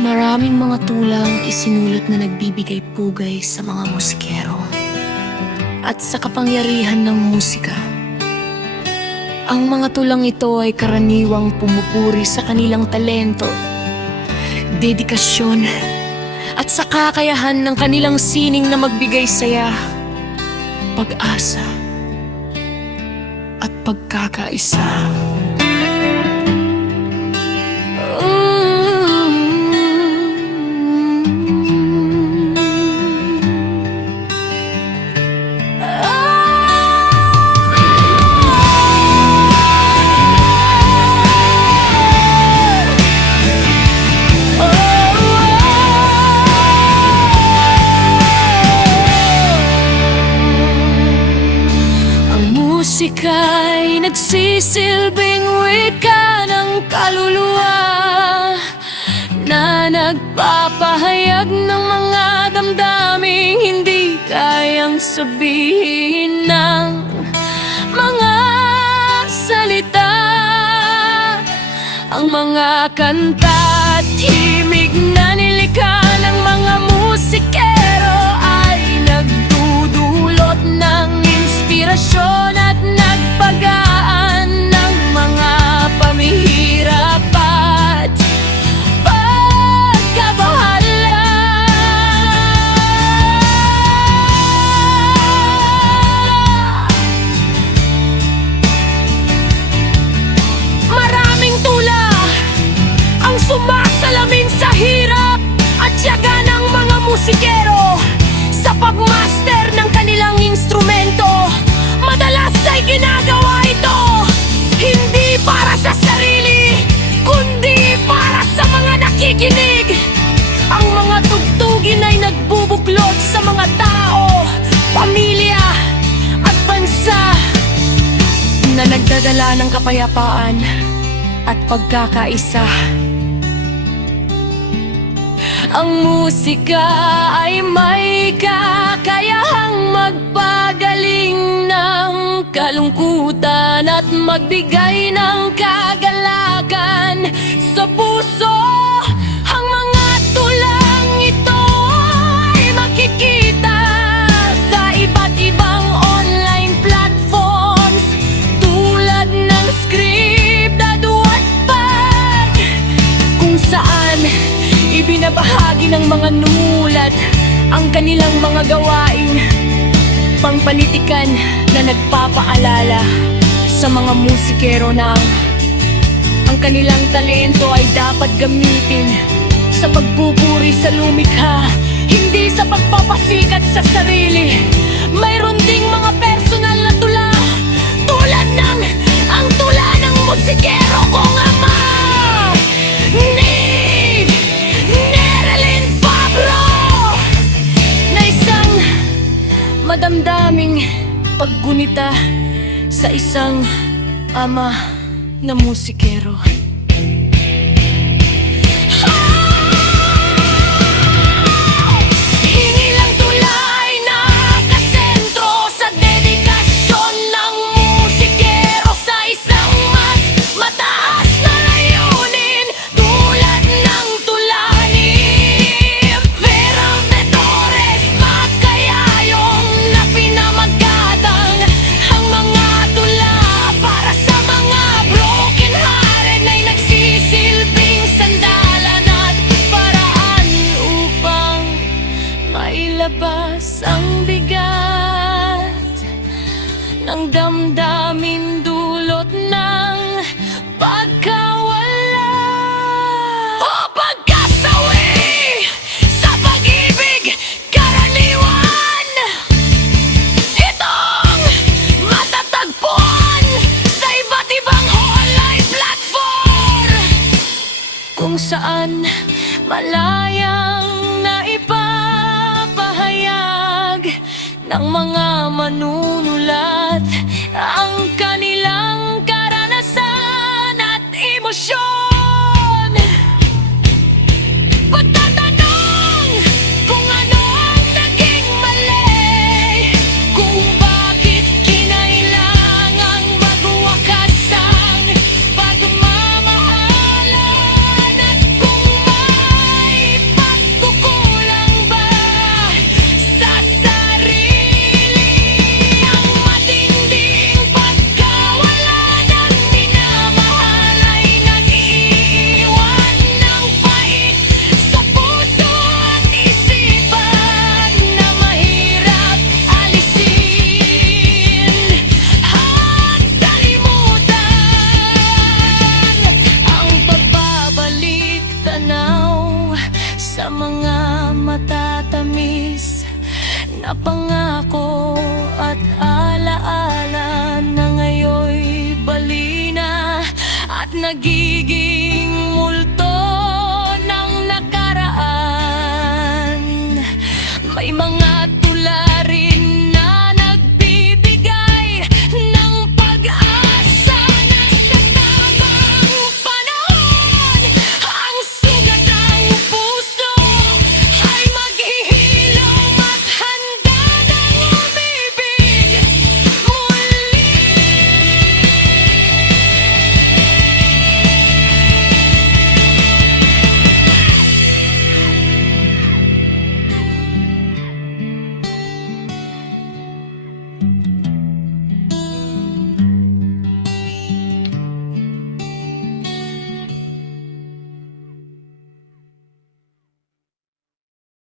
Maraming mga tulang isinulat na nagbibigay pugay sa mga musikero at sa kapangyarihan ng musika. Ang mga tulang ito ay karaniwang pumupuri sa kanilang talento, dedikasyon, at sa kakayahan ng kanilang sining na magbigay saya, pag-asa, at pagkakaisa. Musika'y nagsisilbing wika ng kaluluwa na nagpapahayag ng mga damdaming hindi kayang sabihin ng mga salita. Ang mga kanta at himig na nilikha ng mga musikero ay nagdudulot ng inspirasyon at nagpagaan ng mga pamihirap at pagkabahala. Maraming tula ang sumasalamin sa hirap at tiyaga ng mga musikero sa pagmaster ng kanilang instrumento. Madalas ay ginagawa ito hindi para sa sarili, kundi para sa mga nakikinig. Ang mga tugtugin ay nagbubuklod sa mga tao, pamilya at bansa na nagdadala ng kapayapaan at pagkakaisa. Ang musika ay may kakayahang magpagaling ng kalungkutan at magbigay ng kagalakan sa puso. Ang mga tulang ito ay makikita sa iba't ibang online platforms tulad ng Scribd, Wattpad, kung saan ibinabahagi ng mga nulat ang kanilang mga gawain, pangpanitikan na nagpapaalala sa mga musikero na ang kanilang talento ay dapat gamitin sa pagpupuri sa lumikha, hindi sa pagpapasikat sa sarili. Mayroon ding mga personal na tula tulad ng ang tula ng musikero kong ama ni Nerelyn Fabro, na isang madamdaming paggunita sa isang ama na musikero. Hinilang tula ay nakasentro sa dedikasyon ng musikero sa isang mas mataas na layunin, tulad ng tula ni Ferran de Torres Macayayong na pinamagatang ang mga tula para sa mga broken hearted ay nagsisilbing sandalan at paraan upang mailabas ang bigat ng damdamin dulot ng pagkawala o pagkasawi sa pag-ibig karaniwan. Itong matatagpuan sa iba't ibang online platform kung saan malayang naipapahayag ng mga manunulat ang kanilang karanasan at emosyon. Pagtatanong kung ano ang naging mali, kung bakit kinailangang magwakas ang pagmamahalan, at kung may paligid.